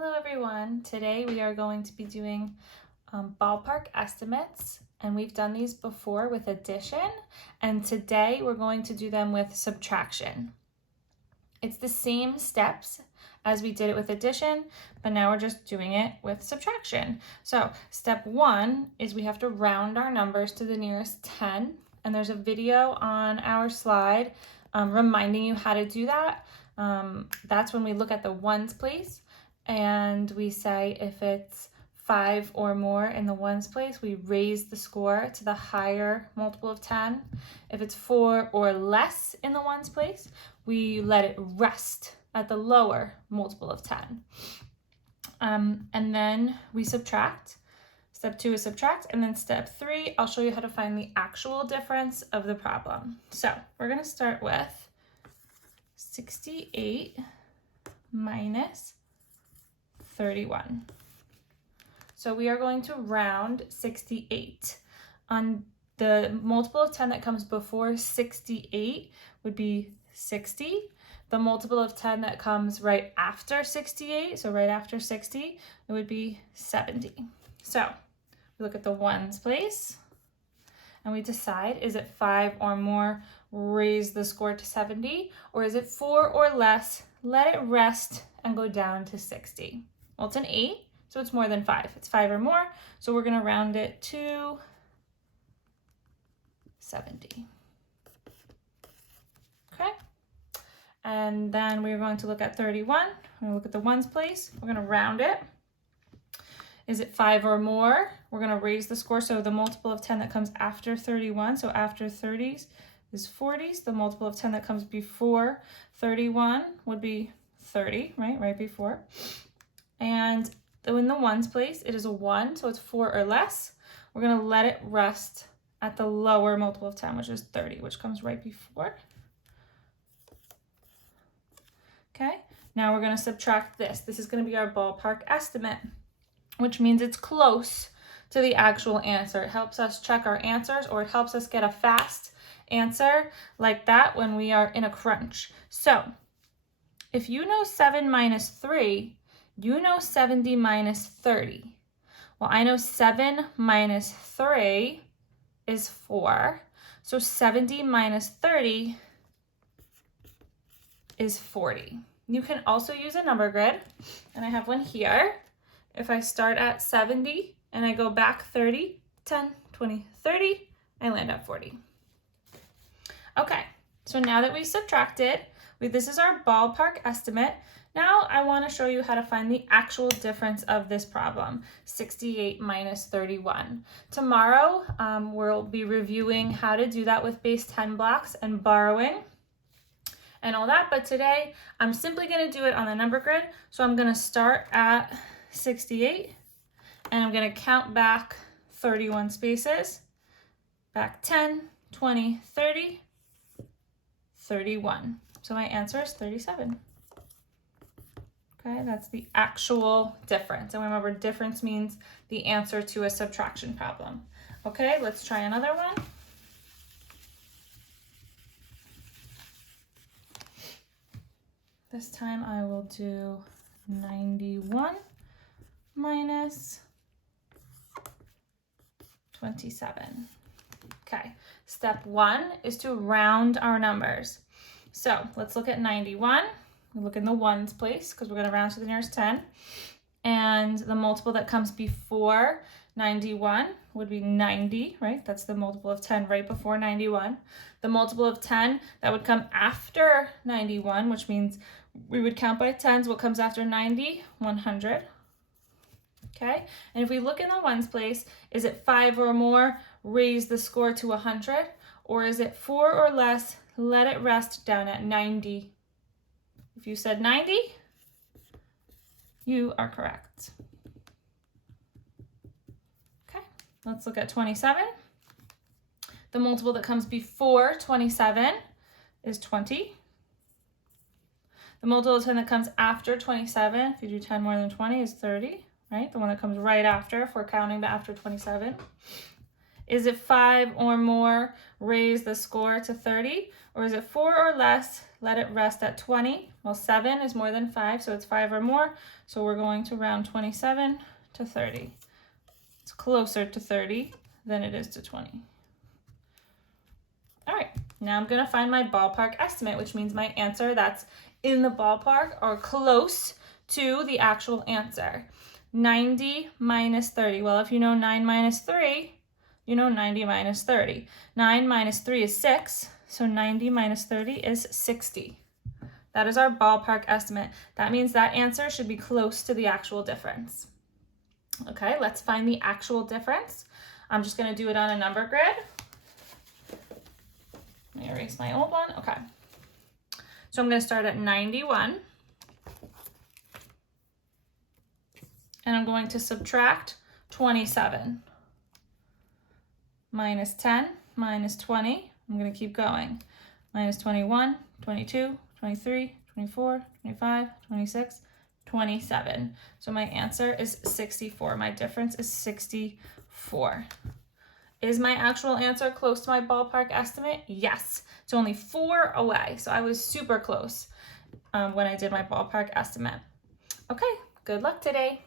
Hello everyone. Today we are going to be doing ballpark estimates, and we've done these before with addition, and today we're going to do them with subtraction. It's the same steps as we did it with addition, but now we're just doing it with subtraction. So step one is we have to round our numbers to the nearest 10, and there's a video on our slide reminding you how to do that. That's when we look at the ones place and we say if it's 5 or more in the ones place, we raise the score to the higher multiple of 10. If it's 4 or less in the ones place, we let it rest at the lower multiple of 10. And then we subtract. Step 2 is subtract, and then step 3, I'll show you how to find the actual difference of the problem. So we're going to start with 68 minus 31. So we are going to round 68. On the multiple of 10 that comes before 68 would be 60. The multiple of 10 that comes right after 68, so right after 60, it would be 70. So we look at the ones place and we decide, is it 5 or more, raise the score to 70, or is it 4 or less, let it rest and go down to 60. Well, it's an 8, so it's more than 5. It's 5 or more, so we're going to round it to 70. Okay? And then we're going to look at 31. We're going to look at the ones place. We're going to round it. Is it 5 or more? We're going to raise the score, so the multiple of 10 that comes after 31, so after 30s is 40s. The multiple of 10 that comes before 31 would be 30, right before. And in the ones place, it is a 1, so it's 4 or less. We're going to let it rest at the lower multiple of 10, which is 30, which comes right before. Okay, now we're going to subtract this. This is going to be our ballpark estimate, which means it's close to the actual answer. It helps us check our answers, or it helps us get a fast answer like that when we are in a crunch. So if you know 7 minus 3, you know 70 minus 30. Well, I know 7 minus 3 is 4. So 70 minus 30 is 40. You can also use a number grid, and I have one here. If I start at 70 and I go back 30, 10, 20, 30, I land at 40. Okay, so now that we subtracted, this is our ballpark estimate. Now I want to show you how to find the actual difference of this problem, 68 minus 31. Tomorrow, we'll be reviewing how to do that with base 10 blocks and borrowing and all that. But today, I'm simply going to do it on the number grid. So I'm going to start at 68, and I'm going to count back 31 spaces, back 10, 20, 30, 31. So my answer is 37. Okay, that's the actual difference. And remember, difference means the answer to a subtraction problem. Okay, let's try another one. This time I will do 91 minus 27. Okay, step 1 is to round our numbers. So let's look at 91. We look in the ones place because we're going to round to the nearest 10. And the multiple that comes before 91 would be 90, right? That's the multiple of 10 right before 91. The multiple of 10 that would come after 91, which means we would count by tens. What comes after 90? 100. Okay, and if we look in the ones place, is it 5 or more, raise the score to 100, or is it 4 or less, let it rest down at 90? If you said 90, you are correct. Okay, let's look at 27. The multiple that comes before 27 is 20. The multiple of 10 that comes after 27, if you do 10 more than 20, is 30, right? The one that comes right after, if we're counting the after 27. Is it 5 or more, raise the score to 30? Or is it 4 or less, let it rest at 20. Well, 7 is more than 5, so it's 5 or more. So we're going to round 27 to 30. It's closer to 30 than it is to 20. All right, now I'm gonna find my ballpark estimate, which means my answer that's in the ballpark or close to the actual answer. 90 minus 30. Well, if you know 9 minus 3, you know 90 minus 30. 9 minus 3 is 6, so 90 minus 30 is 60. That is our ballpark estimate. That means that answer should be close to the actual difference. Okay, let's find the actual difference. I'm just gonna do it on a number grid. Let me erase my old one. Okay. So I'm going to start at 91. And I'm going to subtract 27. Minus 10, minus 20. I'm going to keep going. Minus 21, 22, 23, 24, 25, 26, 27. So my answer is 64. My difference is 64. Is my actual answer close to my ballpark estimate? Yes. It's only 4 away, so I was super close when I did my ballpark estimate. Okay, good luck today.